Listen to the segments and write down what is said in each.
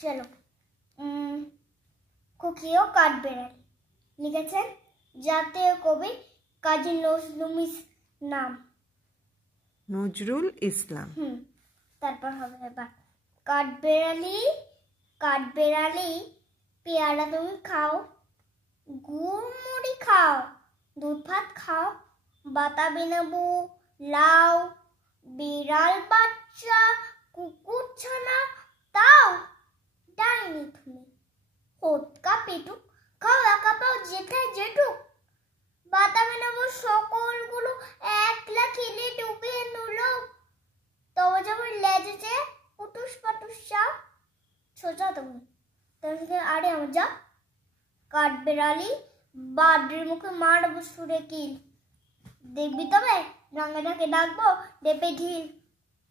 চলো খুকি ও কাঠবেড়ালি লিখেছেন জাতীয় কবি কাজী নজরুল নাম নজরুল ইসলাম। তারপর হবে এবার কাঠবেড়ালি কাঠবেড়ালি পেয়ারা তুমি খাও, গুড় মুড়ি খাও, দুধ ভাত খাও, বাতাবি লেবু, লাউ, বিড়াল বাচ্চা, কুকুর ছানা তাও ডাইনি তুমি হোটকা পেটুক খাও একা পাও যেখানে যেটুক, বাতাবি লেবু সকলগুলো একলা খেলে ডুবিয়ে নুলো, তবে যেমন লেজেছে পুটুস পাটুস চাও সোজা তুমি তাহলে আরে আমার যা কাঠবেড়ালি বাদ্রির মুখে মারবো সুরে কিল, দেখবি তবে রাঙাটাকে ডাকবো ডেপে ঢিল,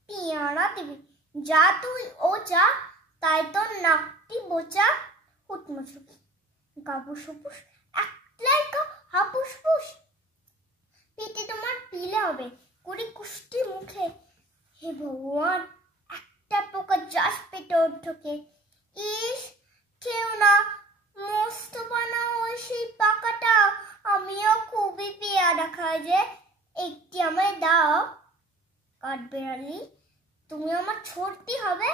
পিয়ারা দিবি যা তুই ও যা তাই তোর নাকটি বোচা, হুটমুচুকি গাবুস হুপুস একলাই হাপুস ফুস, পেটে তোমার পিলে হবে কুড়ি কুষ্টি মুখে, হে ভগবান একটা পোকা যাস পেটে ঢোকে, ইস কেউ না মস্ত বানাও ওই সেই পাকাটা, আমিও খুবই পেয়ারা খাই যে একটি আমায় দাও, কাঠবেড়ালি তুমি আমার ছোটটি হবে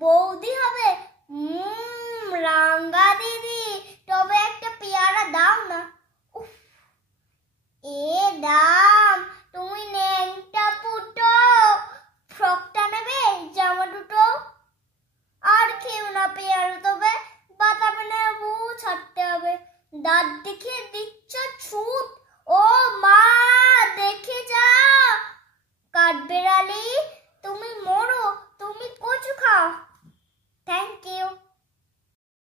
বৌদি হবে রাঙ্গা দিদি, তবে একটা পেয়ারা দাও না, উফ এ দাম তুমি ন্যাংটা পুটো, ফ্রকটা নেবে জামা দুটো, আর কেউ না পেয়ারা তবে বাতাবি লেবু ছাড়তে হবে, দাঁত দেখিয়ে দিচ্ছ ছুট ও মা দেখে যা, কাঠবেড়ালি তুমি মরো তুমি কচু খাও।